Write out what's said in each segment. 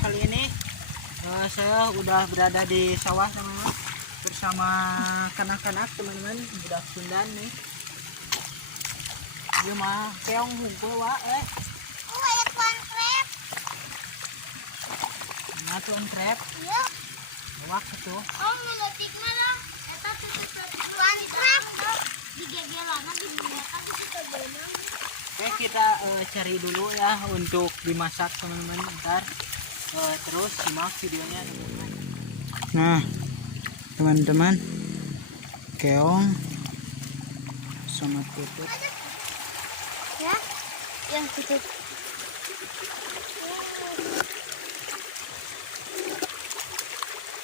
Kali ini saya udah berada di sawah teman-teman bersama kanak-kanak teman-teman Budaksundan nih. Dia mah keong sawah Nah tuh krep. Iya. Wak itu. Oh, melodik mana? Eta tutut tuan krep. Digegelana di minyak di situ benang. Oke, kita cari dulu ya untuk dimasak teman-teman. Ntar terus simak videonya teman-teman. Nah teman-teman, keong sama tutut Ya, yang tutut.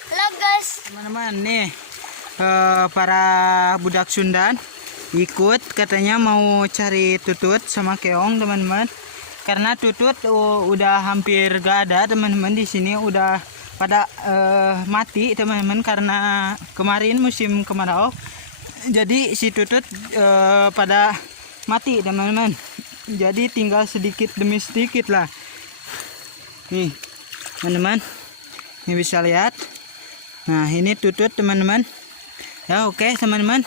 Halo guys, teman-teman nih para budak Sundan ikut katanya mau cari tutut sama keong teman-teman, karena tutut udah hampir gak ada teman-teman di sini, udah pada mati teman-teman karena kemarin musim kemarau, jadi si tutut pada mati teman-teman, jadi tinggal sedikit demi sedikit lah. Nih teman-teman, ini bisa lihat. Nah ini tutut teman-teman ya. Oke teman-teman,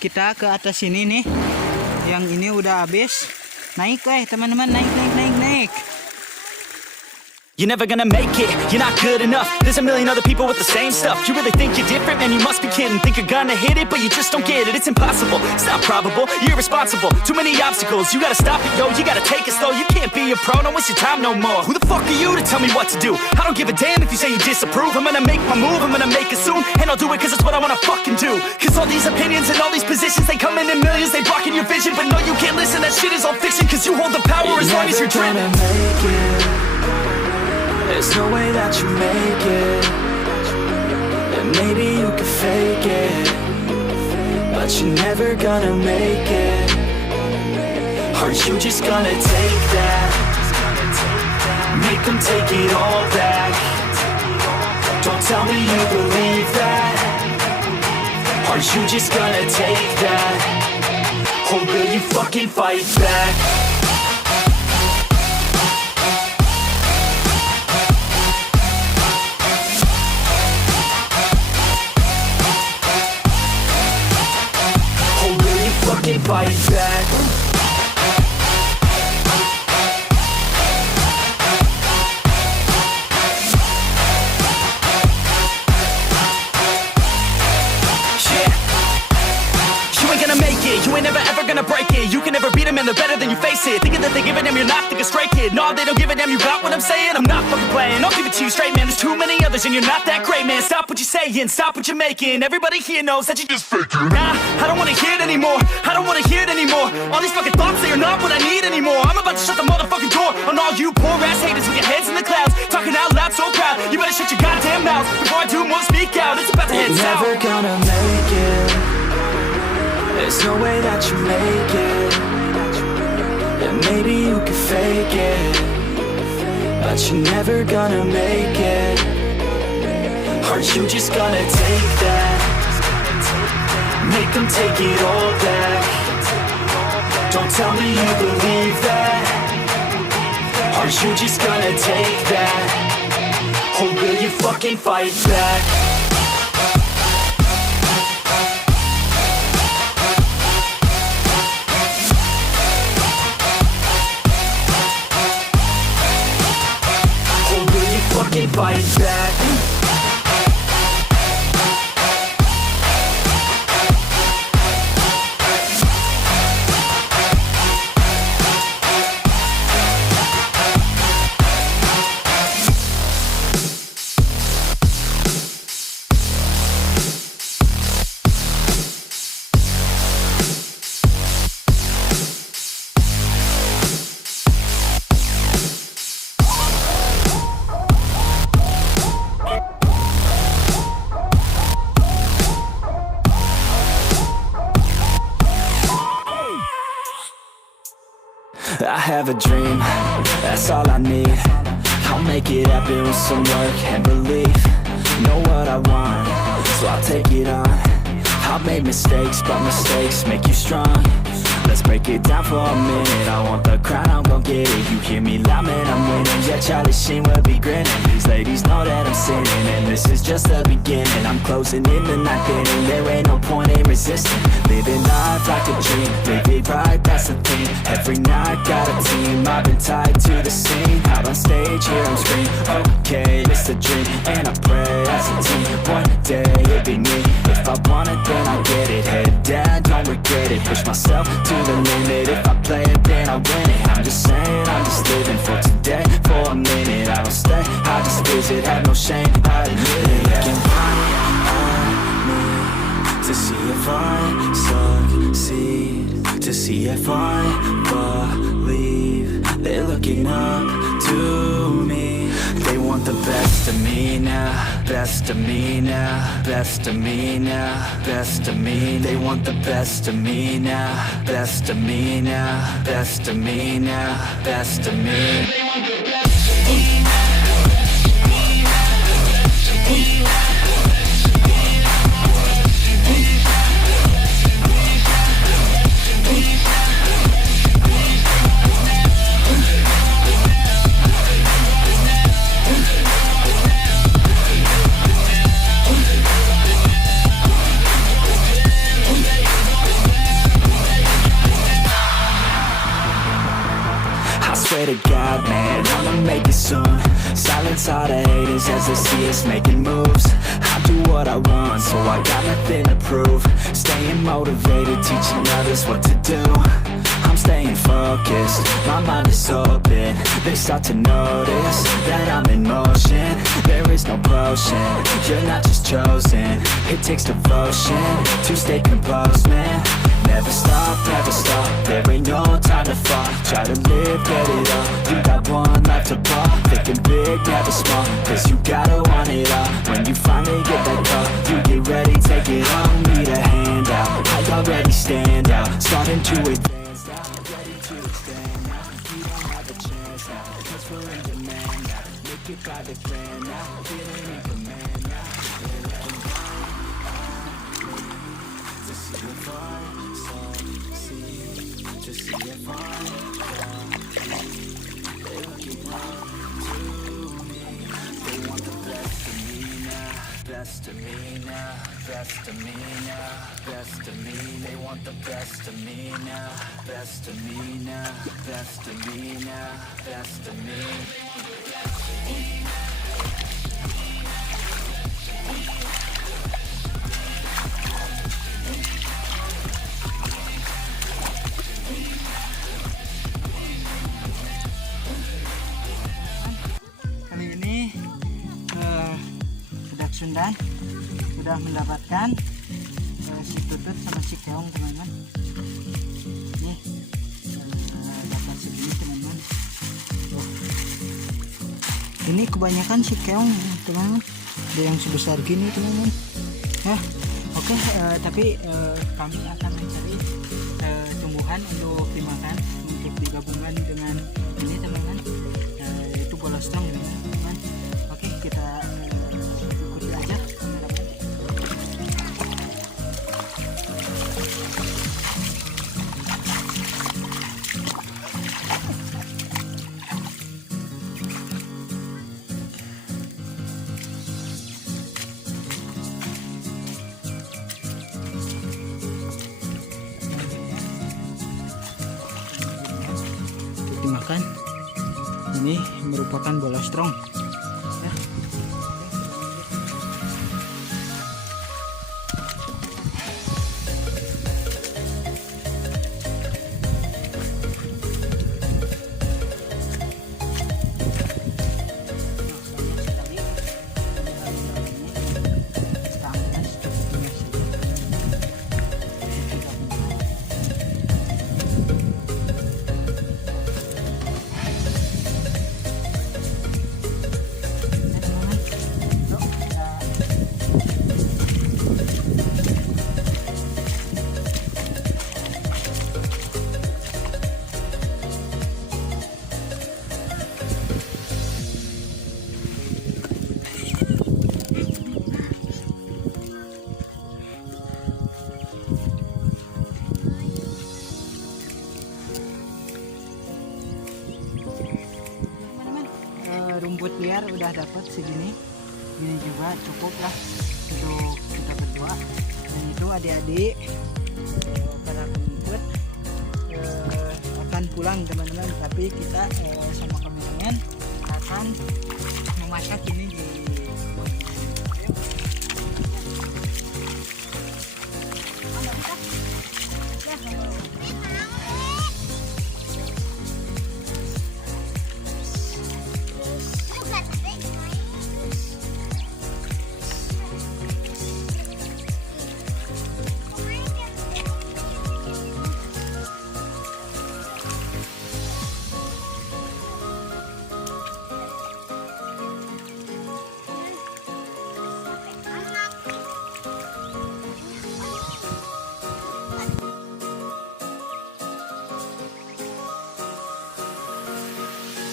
kita ke atas sini nih, yang ini udah habis. Naik teman-teman, naik. You're never gonna make it, you're not good enough. There's a million other people with the same stuff. You really think you're different? Man, you must be kidding. Think you're gonna hit it, but you just don't get it. It's impossible, it's not probable, you're irresponsible. Too many obstacles, you gotta stop it, yo. You gotta take it slow, you can't be a pro. Don't waste your time no more. Who the fuck are you to tell me what to do? I don't give a damn if you say you disapprove. I'm gonna make my move, I'm gonna make it soon. And I'll do it cause it's what I wanna fucking do. Cause all these opinions and all these positions, they come in millions, they blocking your vision. But no, you can't listen, that shit is all fiction. Cause you hold the power as long as you're dreaming. There's no way that you make it, and maybe you could fake it, but you're never gonna make it. Are you just gonna take that? Make them take it all back. Don't tell me you believe that. Are you just gonna take that? Or will you fucking fight back? Fight back. You ain't gonna make it, you ain't never ever gonna break it. You can never beat them and they're better than you face it. Thinking that they give a damn, you're not thinking straight, kid. No, they don't give a damn, you got what I'm saying? I'm not fucking playing, I'll give it to you straight, man. There's too many others and you're not that great, man. Stop what you're saying, stop what you're making. Everybody here knows that you just faking. Nah, I don't wanna hear it anymore, I don't wanna hear it anymore. All these fucking thoughts, they are not what I need anymore. I'm about to shut the motherfucking door on all you poor ass haters with your heads in the clouds, talking out loud so proud. You better shut your goddamn mouth before I do more speak out. It's about to head south. Never gonna make it. There's no way that you make it, and maybe you could fake it, but you're never gonna make it. Are you just gonna take that? Make them take it all back. Don't tell me you believe that. Are you just gonna take that? Or will you fucking fight back? Fight back. I have a dream, that's all I need. I'll make it happen with some work and belief. Know what I want, so I'll take it on. I've made mistakes, but mistakes make you strong. let's break it down for a minute. I want the crown, I'm gon' get it. You hear me loud, man, I'm winning. Yeah, Charlie Sheen will be grinning. These ladies know that I'm sinning, and this is just the beginning. I'm closing in the night inning. There ain't no point in resisting. Living life like a dream, live it right, that's the thing. Every night got a team, I've been tied to the scene. Out on stage, here I'm scream. Okay, it's a dream, and I pray as a team. One day it'll be me. If I want it, then I'll get it. Head down, don't regret it. Push myself to the limit. If I play it, then I win it. I'm just saying, I'm just living for today. For a minute, I don't stay, I just visit. Have no shame, I admit it. Looking right at me to see if I succeed, to see if I believe. They're looking up to me. They want the best of me now, best of me now, best of me now, best of me. They want the best of me now, best of me now, best of me now, best of me. They want the best of me now. Swear to God, man, I'ma make it soon. Silence all the haters as they see us making moves. I do what I want, so I got nothing to prove. Staying motivated, teaching others what to do. I'm staying focused, my mind is open. They start to notice that I'm in motion. There is no potion, you're not just chosen. It takes devotion to stay composed, man. Never stop, there ain't no time to fall. Try to live, get it all, you got one life to ball. Thinking big, never small, cause you gotta want it all. When you finally get that call, you get ready, take it all. Need a hand out, I already stand out. Starting to advance now, ready to extend now. You don't have a chance now, cause we're in demand now. Make it by the grand now, feeling in command now. To see if I succeed, to see if I they're looking up to me. They want the best of me now, best of me now, best of me now, best of me. They want the best of me now, best of me now, best of me now, best of me. They want the best of me now. Kali ini Budaksundan sudah mendapatkan si Tutut sama si Keong, teman-teman. Nih dapat segini, teman-teman. Ini kebanyakan si Keong, teman-teman. Ada yang sebesar gini, teman-teman. Oke, tapi kami akan mencari tumbuhan untuk dimakan, untuk digabungkan dengan ini, teman-teman. Yaitu bolostong, teman-teman. Oke, kita ikuti aja, teman-teman. Dimakan. Ini merupakan bola strong. rumput liar udah dapat segini. Ini juga cukup lah untuk kita berdua. Dan itu adik-adik para pengikut akan pulang teman-teman, tapi kita sama kameramen akan memasak ini di